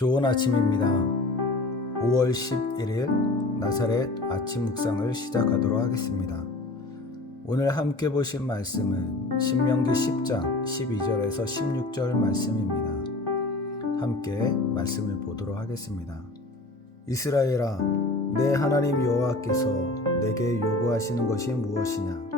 좋은 아침입니다. 5월 11일 나사렛 아침 묵상을 시작하도록 하겠습니다. 오늘 함께 보실 말씀은 신명기 10장 12절에서 16절 말씀입니다. 함께 말씀을 보도록 하겠습니다. 이스라엘아, 내 하나님 여호와께서 내게 요구하시는 것이 무엇이냐?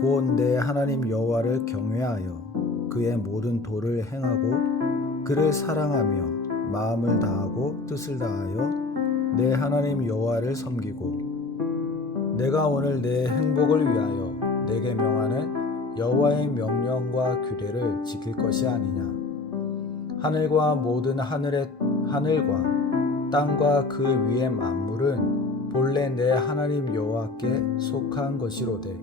곧 내 하나님 여호와를 경외하여 그의 모든 도를 행하고 그를 사랑하며 마음을 다하고 뜻을 다하여 내 하나님 여호와를 섬기고 내가 오늘 내 행복을 위하여 내게 명하는 여호와의 명령과 규례를 지킬 것이 아니냐. 하늘과 모든 하늘의 하늘과 땅과 그 위의 만물은 본래 내 하나님 여호와께 속한 것이로되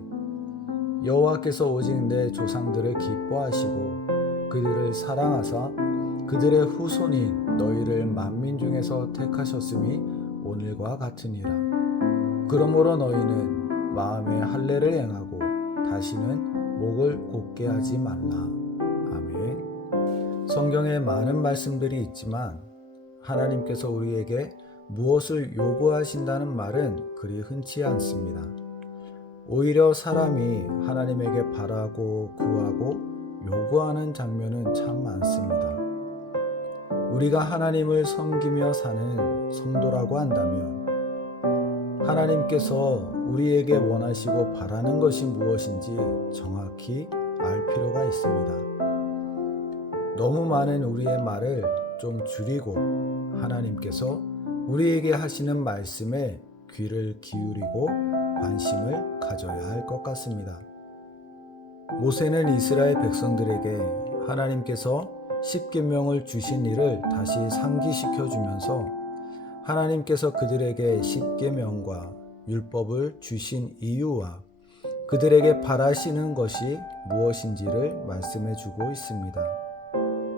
여호와께서 오직 내 조상들을 기뻐하시고 그들을 사랑하사 그들의 후손인 너희를 만민 중에서 택하셨음이 오늘과 같으니라. 그러므로 너희는 마음에 할례를 행하고 다시는 목을 곧게 하지 말라. 아멘. 성경에 많은 말씀들이 있지만 하나님께서 우리에게 무엇을 요구하신다는 말은 그리 흔치 않습니다. 오히려 사람이 하나님에게 바라고 구하고 요구하는 장면은 참 많습니다. 우리가 하나님을 섬기며 사는 성도라고 한다면 하나님께서 우리에게 원하시고 바라는 것이 무엇인지 정확히 알 필요가 있습니다. 너무 많은 우리의 말을 좀 줄이고 하나님께서 우리에게 하시는 말씀에 귀를 기울이고 관심을 가져야 할 것 같습니다. 모세는 이스라엘 백성들에게 하나님께서 십계명을 주신 일을 다시 상기시켜 주면서 하나님께서 그들에게 십계명과 율법을 주신 이유와 그들에게 바라시는 것이 무엇인지를 말씀해 주고 있습니다.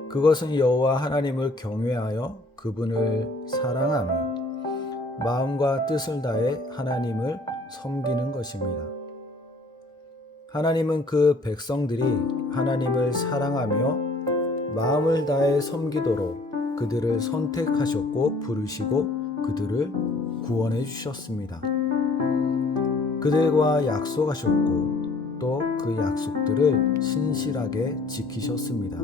그것은 여호와 하나님을 경외하여 그분을 사랑하며 마음과 뜻을 다해 하나님을 섬기는 것입니다. 하나님은 그 백성들이 하나님을 사랑하며 마음을 다해 섬기도록 그들을 선택하셨고 부르시고 그들을 구원해 주셨습니다. 그들과 약속하셨고 또 그 약속들을 신실하게 지키셨습니다.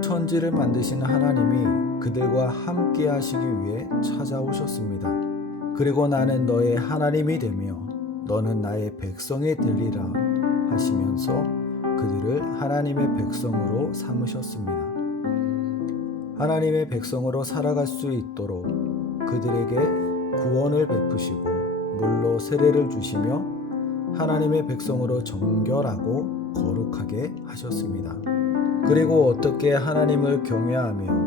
천지를 만드신 하나님이 그들과 함께 하시기 위해 찾아오셨습니다. 그리고 나는 너의 하나님이 되며 너는 나의 백성이 되리라 하시면서 그들을 하나님의 백성으로 삼으셨습니다. 하나님의 백성으로 살아갈 수 있도록 그들에게 구원을 베푸시고 물로 세례를 주시며 하나님의 백성으로 정결하고 거룩하게 하셨습니다. 그리고 어떻게 하나님을 경외하며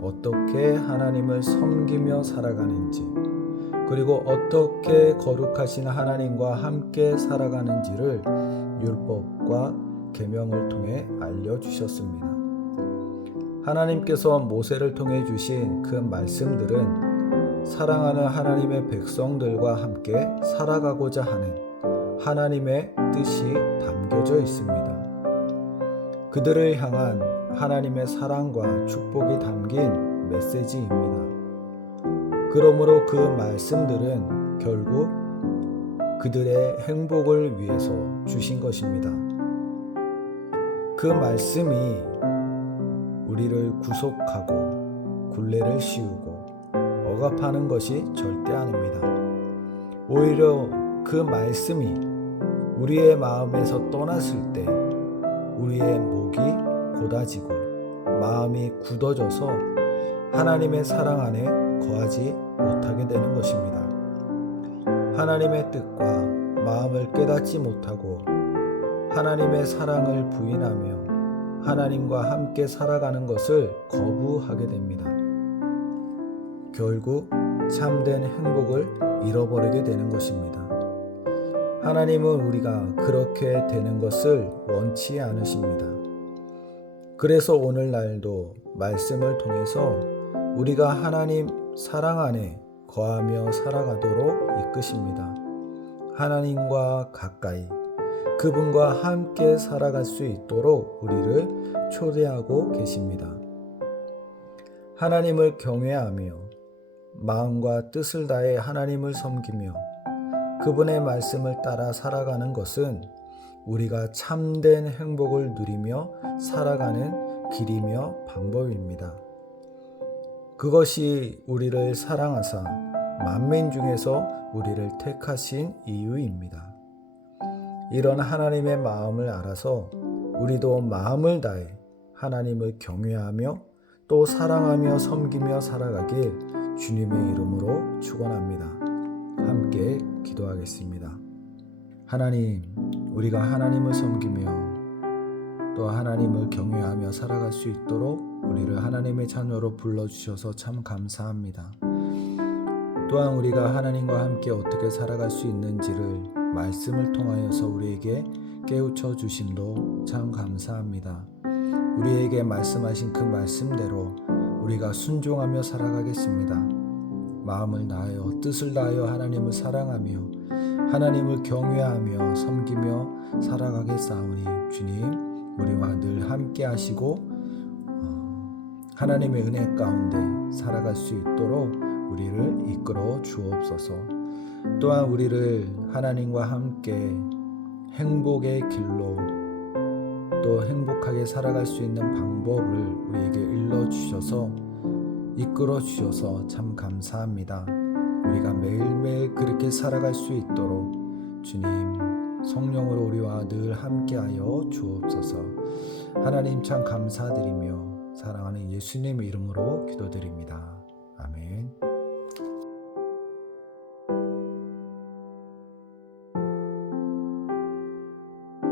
어떻게 하나님을 섬기며 살아가는지 그리고 어떻게 거룩하신 하나님과 함께 살아가는지를 율법과 계명을 통해 알려 주셨습니다. 하나님께서 모세를 통해 주신 그 말씀들은 사랑하는 하나님의 백성들과 함께 살아가고자 하는 하나님의 뜻이 담겨져 있습니다. 그들을 향한 하나님의 사랑과 축복이 담긴 메시지입니다. 그러므로 그 말씀들은 결국 그들의 행복을 위해서 주신 것입니다. 그 말씀이 우리를 구속하고 굴레를 씌우고 억압하는 것이 절대 아닙니다. 오히려 그 말씀이 우리의 마음에서 떠났을 때 우리의 목이 곧아지고 마음이 굳어져서 하나님의 사랑 안에 거하지 못하게 되는 것입니다. 하나님의 뜻과 마음을 깨닫지 못하고 하나님의 사랑을 부인하며 하나님과 함께 살아가는 것을 거부하게 됩니다. 결국 참된 행복을 잃어버리게 되는 것입니다. 하나님은 우리가 그렇게 되는 것을 원치 않으십니다. 그래서 오늘날도 말씀을 통해서 우리가 하나님 사랑 안에 거하며 살아가도록 이끄십니다. 하나님과 가까이 그분과 함께 살아갈 수 있도록 우리를 초대하고 계십니다. 하나님을 경외하며 마음과 뜻을 다해 하나님을 섬기며 그분의 말씀을 따라 살아가는 것은 우리가 참된 행복을 누리며 살아가는 길이며 방법입니다. 그것이 우리를 사랑하사 만민 중에서 우리를 택하신 이유입니다. 이런 하나님의 마음을 알아서 우리도 마음을 다해 하나님을 경외하며 또 사랑하며 섬기며 살아가길 주님의 이름으로 축원합니다. 함께 기도하겠습니다. 하나님, 우리가 하나님을 섬기며 또 하나님을 경외하며 살아갈 수 있도록 우리를 하나님의 자녀로 불러 주셔서 참 감사합니다. 또한 우리가 하나님과 함께 어떻게 살아갈 수 있는지를 말씀을 통하여서 우리에게 깨우쳐 주심도 참 감사합니다. 우리에게 말씀하신 그 말씀대로 우리가 순종하며 살아가겠습니다. 마음을 다하여 뜻을 다하여 하나님을 사랑하며 하나님을 경외하며 섬기며 살아가겠사오니 주님 우리와 늘 함께 하시고 어, 하나님의 은혜 가운데 살아갈 수 있도록 우리를 이끌어 주옵소서. 또한 우리를 하나님과 함께 행복의 길로 또 행복하게 살아갈 수 있는 방법을 우리에게 일러 주셔서 이끌어 주셔서 참 감사합니다. 우리가 매일매일 그렇게 살아갈 수 있도록 주님 성령으로 우리와 늘 함께하여 주옵소서. 하나님 참 감사드리며 사랑하는 예수님의 이름으로 기도드립니다.